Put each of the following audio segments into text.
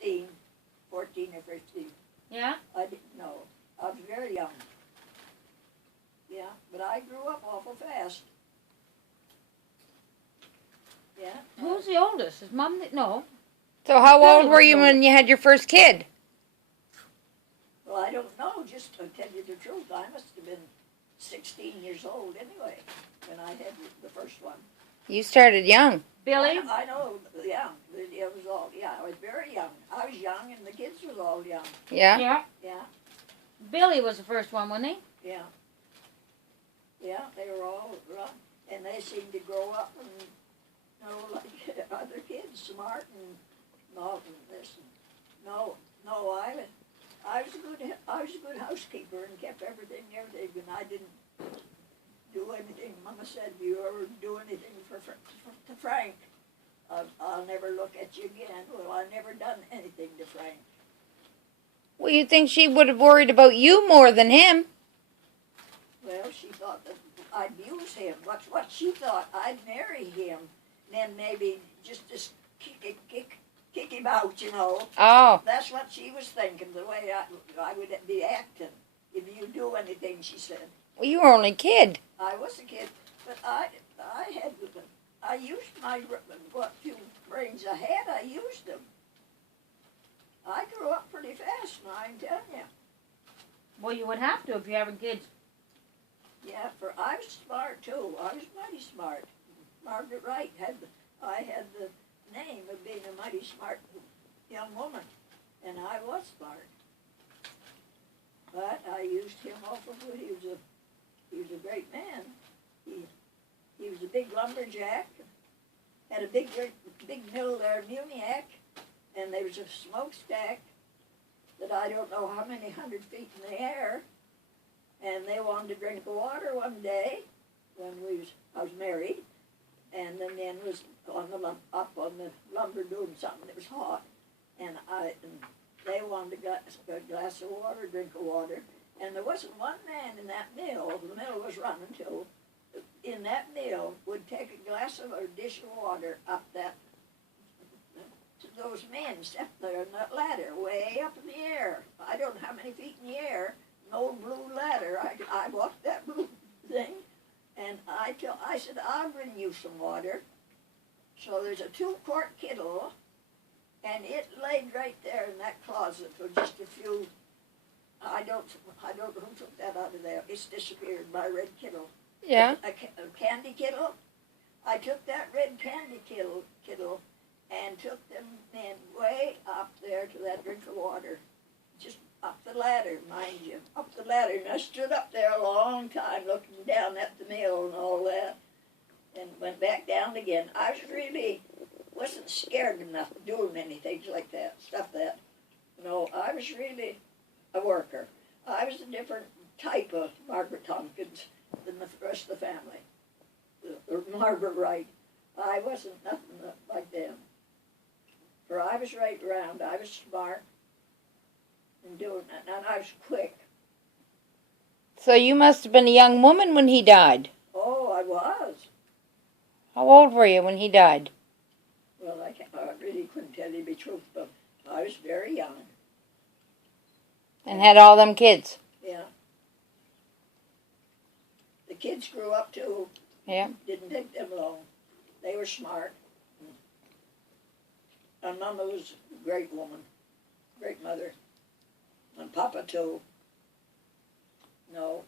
15, 14 or 15. Yeah? I didn't know. I was very young. Yeah, but I grew up awful fast. Yeah. Who's the oldest? Is Mom? No. So how Billy old were was you the when you had your first kid? Well, I don't know. Just to tell you the truth, I must have been 16 years old anyway when I had the first one. You started young. Billy? I know, yeah. It was all, yeah, I was very young. I was young and the kids was all young. Yeah? Yeah. Yeah, Billy was the first one, wasn't he? yeah. Yeah, they were all young. And they seemed to grow up and, you know, like other kids, smart and all and this. No, I was a good housekeeper and kept everything, and I didn't do anything. Mama said, "Do you ever do anything to Frank? I'll never look at you again." Well, I never done anything to Frank. Well, you think she would have worried about you more than him? Well, she thought that I'd use him. What's what she thought? I'd marry him, and then maybe just kick him out, you know. Oh. That's what she was thinking, the way I would be acting if you do anything, she said. Well, you were only a kid. I was a kid, but I used my, what few brains I had, I used them. I grew up pretty fast, now I'm telling you. Well, you would have to if you're having kids. Yeah, I was smart too. I was mighty smart. Margaret Wright I had the name of being a mighty smart young woman, and I was smart. But I used him awful good. He was a great man. He was a big lumberjack. Had a big mill there, Muniac, and there was a smokestack that I don't know how many 100 feet in the air. And they wanted to drink the water one day when I was married, and the man was up on the lumber doing something that was hot, and they wanted a glass of water, drink of water, and there wasn't one man in that mill. The mill was running too. In that mill would take a glass of or dish of water up that to those men sat there in that ladder way up in the air. I don't know how many feet in the air. An old blue ladder. I walked that blue thing, and I said, "I'll bring you some water." So there's a 2-quart kettle, and it laid right there in that closet for just a few. I don't know who took that out of there. It's disappeared. My red kettle. Yeah. A candy kettle. I took that red candy kettle, and took them men way up there to that drink of water. Just up the ladder, mind you, up the ladder. And I stood up there a long time looking down at the mill and all that, and went back down again. I wasn't scared enough of doing anything like that, stuff that. No, I was really a worker. I was a different type of Margaret Tompkins than the rest of the family, or Margaret Wright. I wasn't nothing like them. For I was right round, I was smart, and doing that, and I was quick. So you must have been a young woman when he died. Oh, I was. How old were you when he died? Well, I really couldn't tell you the truth, but I was very young. And had all them kids? Yeah. The kids grew up too. Yeah. Didn't take them long. They were smart. And Mama was a great woman, great mother. And Papa too. No.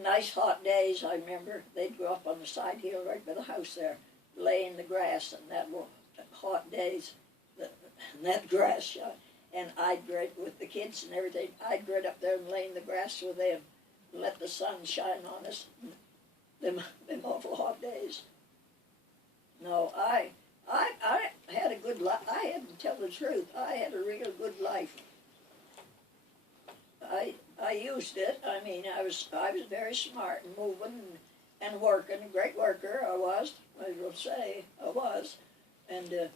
Nice hot days, I remember. They'd go up on the side hill right by the house there, lay in the grass, and that were hot days. That grass, and I'd get with the kids and everything. I'd get up there and lay in the grass with them, and let the sun shine on us. Them awful hot days. No, I had a good life. I had to tell the truth. I had a real good life. I used it. I mean, I was very smart and moving and working. A great worker I was. I will say I was, and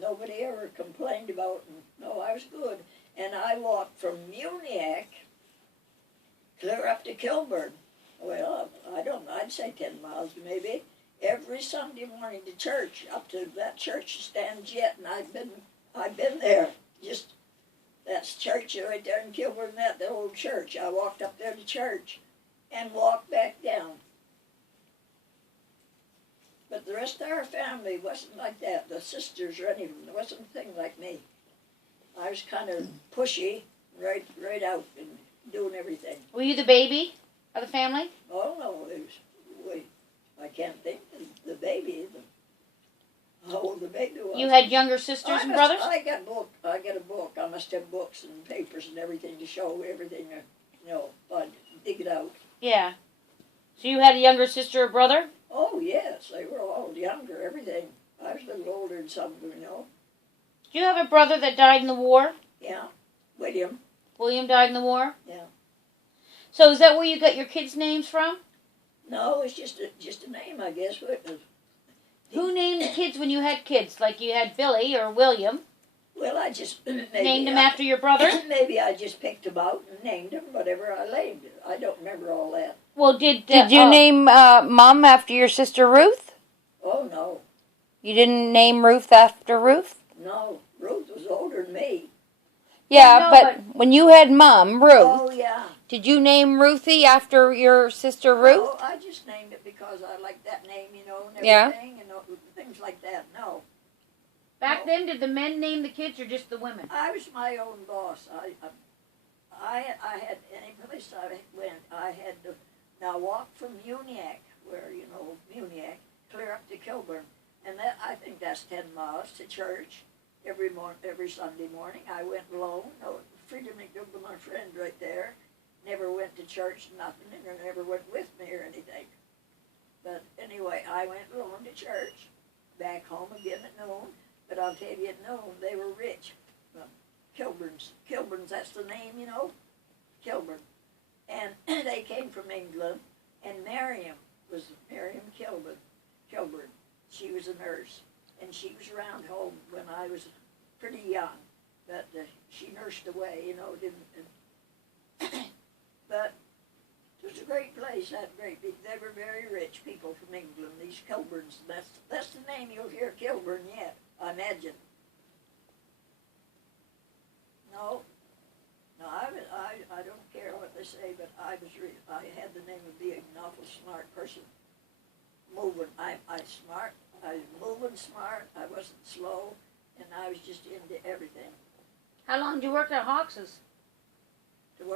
nobody ever complained about. No, I was good. And I walked from Muniac clear up to Kilburn. Well, I don't know. I'd say 10 miles maybe. Every Sunday morning to church, up to that church stands yet, and I've been there. Just that's church right there in Kilburn, the old church. I walked up there to church and walked back down. But the rest of our family wasn't like that. The sisters or any of them, there wasn't a thing like me. I was kind of pushy, right out and doing everything. Were you the baby of the family? Oh no, it was, wait, I can't think. The baby, how old the baby was. You had younger sisters and brothers? I got a book. I must have books and papers and everything to show everything. I'd dig it out. Yeah. So you had a younger sister or brother? Oh yes, they were all younger. Everything. I was a little older than some of them. Did you have a brother that died in the war? Yeah, William. William died in the war? Yeah. So is that where you got your kids' names from? No, it's just a name, I guess. Who named the kids when you had kids? Like you had Billy or William? Well, I just Named them after your brother? Maybe I just picked them out and named them whatever I named it. I don't remember all that. Well, Did you name Mom after your sister Ruth? Oh no, You didn't name Ruth after Ruth? no. Ruth was older than me. Yeah, no, but when you had Mom, Ruth, Oh yeah. did you name Ruthie after your sister Ruth? Oh, I just named it because I liked that name, and Yeah. everything, and things like that. No, Back then, did the men name the kids or just the women? I was my own boss. I had any place I went, I had to now walk from Muniac, where Muniac, clear up to Kilburn, and that I think that's 10 miles to church every Sunday morning. I went alone. No, Freedom McDougal, my friend right there, never went to church, nothing, and never went with me or anything. But anyway, I went alone to church, back home again at noon. But I'll tell you at noon, they were rich. Kilburns, that's the name, Kilburn. And they came from England, and Miriam Kilburn. She was a nurse, and she was around home when I was pretty young. But she nursed away, didn't. But it was a great place, they were very rich people from England, these Kilburns. That's the name you'll hear, Kilburn, yet, I imagine. No, I don't care what they say, but I had the name of being an awful smart person. Moving, I smart, I was moving smart, I wasn't slow, and I was just into everything. How long did you work at Hawks's? I'd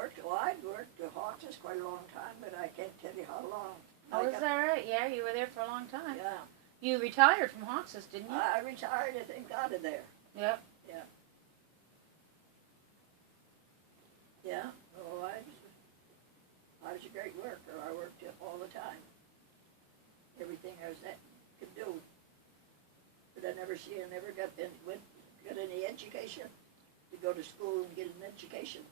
worked at Hawks's quite a long time, but I can't tell you how long. Oh, is that right? Yeah, you were there for a long time. Yeah. You retired from Hawks's, didn't you? I retired, I think, out of there. Yep. Yeah. Oh, I was a great worker. I worked all the time. Everything I could do. But I never got any education. To go to school and get an education.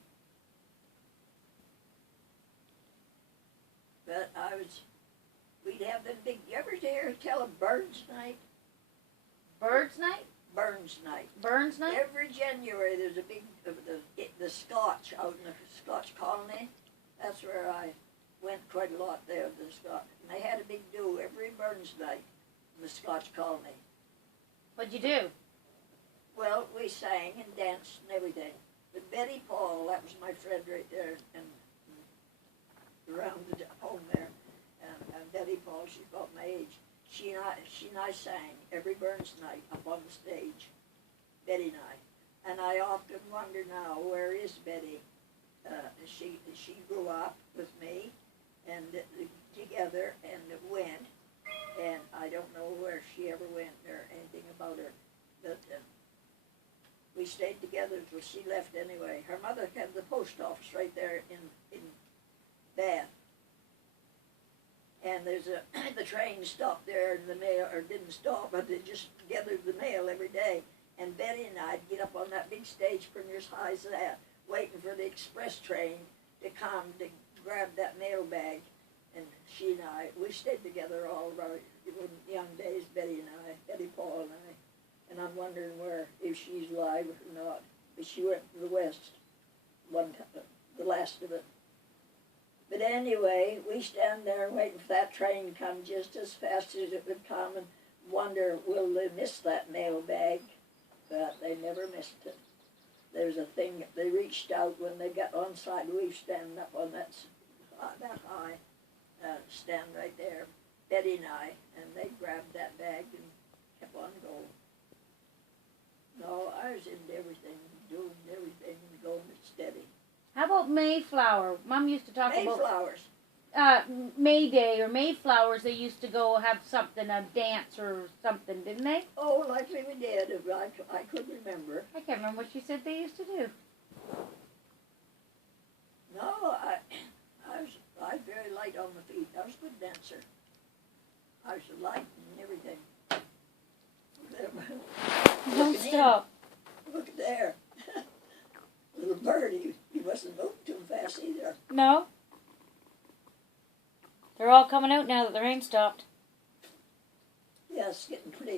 But we'd have them big, you ever tell of Burns Night? Birds Night? Burns Night. Burns Night? Every January there's a big, the Scotch out in the Scotch colony. That's where I went quite a lot there, the Scotch. And they had a big do every Burns Night in the Scotch colony. What'd you do? Well, we sang and danced and everything. But Betty Paul, that was my friend right there, and around the home there. And Betty Paul, she's about my age. She and I sang every Burns Night up on the stage. Betty and I. And I often wonder now, where is Betty? She grew up with me, and together, and went. And I don't know where she ever went or anything about her. But we stayed together until she left anyway. Her mother had the post office right there in Bath. And there's the train stopped there, and the mail, or didn't stop, but they just gathered the mail every day. And Betty and I'd get up on that big stage from as high as that, waiting for the express train to come to grab that mail bag. And she and I, we stayed together all of our young days, Betty Paul and I. And I'm wondering if she's alive or not. But she went to the West one time, the last of it. But anyway, we stand there waiting for that train to come just as fast as it would come and wonder, will they miss that mail bag? but they never missed it. There's a thing, they reached out when they got on side, we stand up on that high, stand right there, Betty and I, and they grabbed that bag and kept on going. No, I was into everything, doing everything, and going steady. How about Mayflower? Mom used to talk about Mayflowers. May Day or Mayflowers. They used to go have something, a dance or something, didn't they? Oh, likely we did. I could remember. I can't remember what she said they used to do. No, I was very light on the feet. I was a good dancer. I was light and everything. Don't stop. Look at there. Little bird, he wasn't moving too fast either. No. They're all coming out now that the rain stopped. Yeah, it's getting pretty